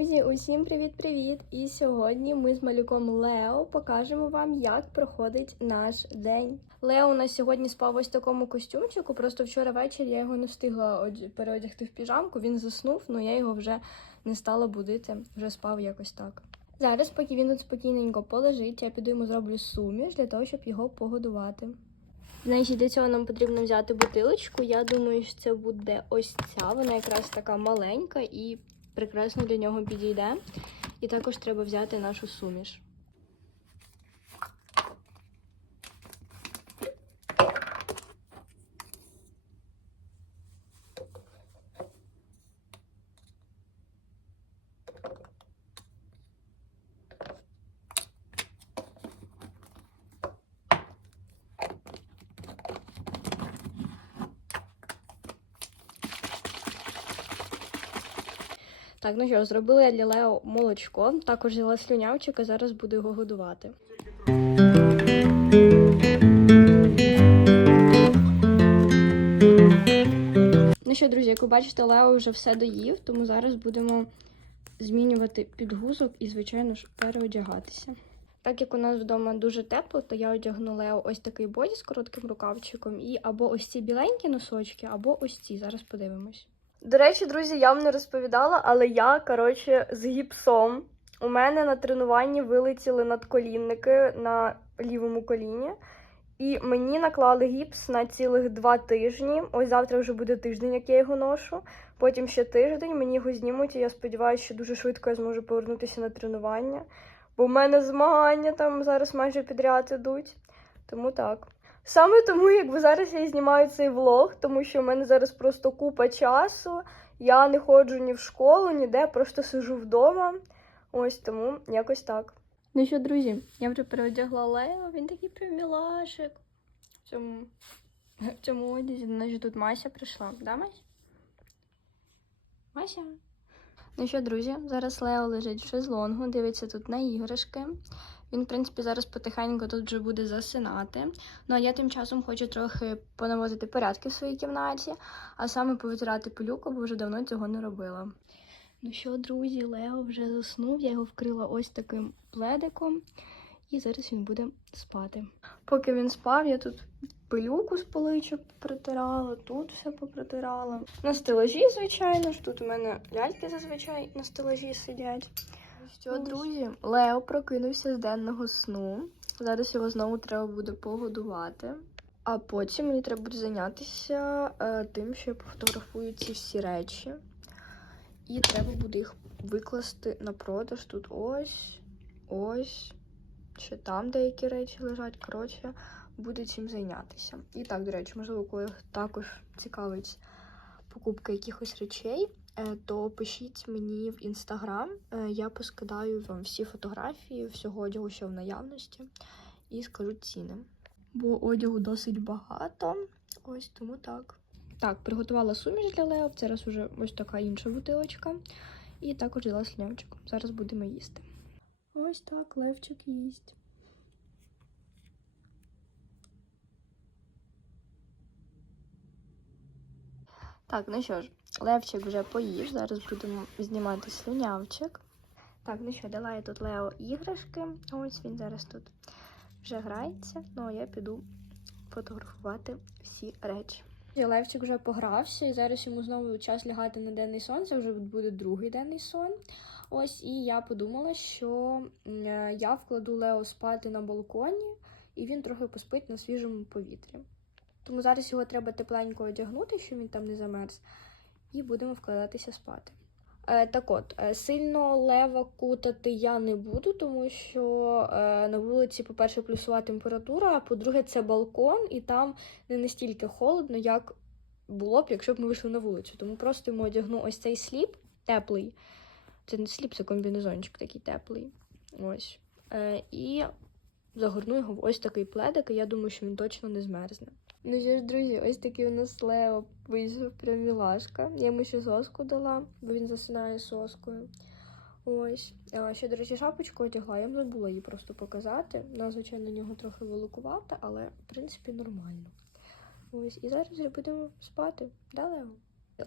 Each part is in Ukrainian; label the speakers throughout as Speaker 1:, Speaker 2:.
Speaker 1: Друзі, усім привіт-привіт! І сьогодні ми з малюком Лео покажемо вам, як проходить наш день. Лео у нас сьогодні спав ось в такому костюмчику. Просто вчора ввечері я його не встигла переодягти в піжамку. Він заснув, але я його вже не стала будити, вже спав якось так. Зараз, поки він тут спокійненько полежить, я піду йому зроблю суміш для того, щоб його погодувати. Значить, для цього нам потрібно взяти бутилочку. Я думаю, що це буде ось ця. Вона якраз така маленька і прекрасно для нього підійде. І також треба взяти нашу суміш. Так, ну що, зробила я для Лео молочко. Також взяла слюнявчика, зараз буду його годувати. Ну що, друзі, як ви бачите, Лео вже все доїв, тому зараз будемо змінювати підгузок і, звичайно ж, переодягатися. Так як у нас вдома дуже тепло, то я одягну Лео ось такий боді з коротким рукавчиком і або ось ці біленькі носочки, або ось ці. Зараз подивимось. До речі, друзі, я вам не розповідала, але я, коротше, з гіпсом. У мене на тренуванні вилетіли надколінники на лівому коліні. І мені наклали гіпс на цілих два тижні. Ось завтра вже буде тиждень, як я його ношу. Потім ще тиждень, мені його знімуть, і я сподіваюся, що дуже швидко я зможу повернутися на тренування. Бо в мене змагання там зараз майже підряд ідуть. Тому так. Саме тому, якби зараз я знімаю цей влог, тому що в мене зараз просто купа часу. Я не ходжу ні в школу, ніде, просто сижу вдома. Ось тому якось так. Ну що, друзі, я вже переодягла Лео, він такий примілашик. В цьому, в цьому одязі, наче тут Мася прийшла, да, Мася? Мася? Ну що, друзі, зараз Лео лежить в шезлонгу, дивиться тут на іграшки. Він, в принципі, зараз потихеньку тут вже буде засинати. Ну а я тим часом хочу трохи понаводити порядки в своїй кімнаті, а саме повитирати пилюку, бо вже давно цього не робила. Ну що, друзі, Лео вже заснув, я його вкрила ось таким пледиком, і зараз він буде спати. Поки він спав, я тут пилюку з поличок протирала, тут все попротирала. На стелажі, звичайно ж, тут у мене ляльки зазвичай на стелажі сидять. Що, друзі, Лео прокинувся з денного сну. Зараз його знову треба буде погодувати. А потім мені треба буде зайнятися е, тим, що я пофотографую ці всі речі. І треба буде їх викласти на продаж. Тут ось, ось, ще там деякі речі лежать. Коротше, буде цим зайнятися. І так, до речі, можливо, коли також цікавить покупка якихось речей, е, то пишіть мені в інстаграм. Е, Я поскидаю вам всі фотографії, всього одягу, що в наявності, і скажу ціни. Бо одягу досить багато. Ось тому так. Так, приготувала суміш для Лео. Це раз уже ось така інша бутилочка. І також взяла слюнявчик. Зараз будемо їсти. Ось так, Левчик їсть. Так, ну що ж, Левчик вже поїв. Зараз будемо знімати слюнявчик. Так, ну що, дала я тут Лео іграшки. Ось він зараз тут вже грається. Ну а я піду фотографувати всі речі. Левчик вже погрався, і зараз йому знову час лягати на денний сон. Це вже буде другий денний сон. Ось, і я подумала, що е, я вкладу Лео спати на балконі, і він трохи поспить на свіжому повітрі. Тому зараз його треба тепленько одягнути, щоб він там не замерз, і будемо вкладатися спати. Е, так от, е, сильно лева кутати я не буду, тому що е, на вулиці, по-перше, плюсова температура, а по-друге, це балкон, і там не настільки холодно, як було б, якщо б ми вийшли на вулицю. Тому просто йому одягну ось цей сліп теплий. Це не сліп, це комбінезончик такий теплий. Ось. І загорну його в ось такий пледик, і я думаю, що він точно не змерзне. Ну що ж, друзі, ось такий у нас Лео вийшов прям мілашка. Я йому ще соску дала, бо він засинає соскою. Ось. Ще, до речі, шапочку одягла. Я забула її просто показати. Вона, звичайно, нього трохи великувата, але в принципі нормально. Ось, і зараз вже будемо спати. Да, Лео?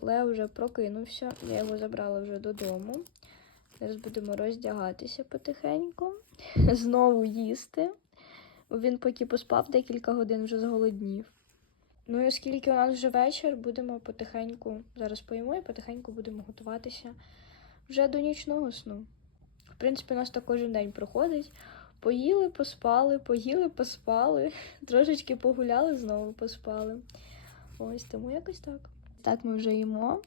Speaker 1: Лео вже прокинувся, я його забрала вже додому. Зараз будемо роздягатися потихеньку, знову їсти. Він поки поспав декілька годин вже зголоднів. Ну і оскільки у нас вже вечір, будемо потихеньку зараз поїмо і потихеньку будемо готуватися вже до нічного сну. В принципі, у нас так кожен день проходить. Поїли, поспали, поїли, поспали, трошечки погуляли, знову поспали. Ось тому якось так. Так, ми вже їмо.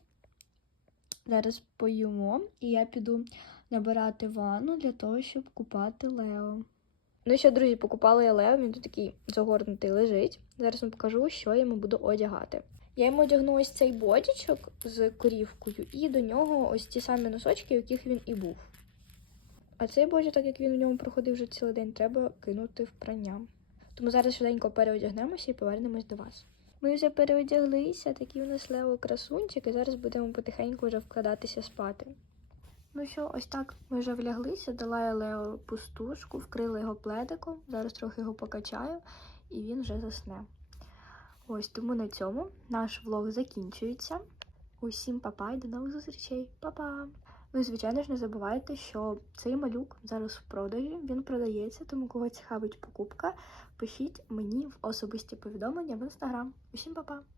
Speaker 1: Зараз поїмо, і я піду набирати ванну для того, щоб купати Лео. Ну що, друзі, покупала я Лео, він тут такий загорнутий лежить. Зараз вам покажу, що я йому буду одягати. Я йому одягну цей бодічок з корівкою, і до нього ось ті самі носочки, в яких він і був. А цей бодік, так як він в ньому проходив вже цілий день, треба кинути в прання. Тому зараз швиденько переодягнемося і повернемось до вас. Ми вже переодяглися, такий у нас Лео красунчик, і зараз будемо потихеньку вже вкладатися спати. Ну що, ось так ми вже вляглися, дала я Лео пустушку, вкрила його пледиком, зараз трохи його покачаю, і він вже засне. Ось тому на цьому наш влог закінчується. Усім па-па і до нових зустрічей. Па-па! Ну і звичайно ж не забувайте, що цей малюк зараз в продажі, він продається, тому кого цікавить покупка, пишіть мені в особисті повідомлення в інстаграм. Усім па-па!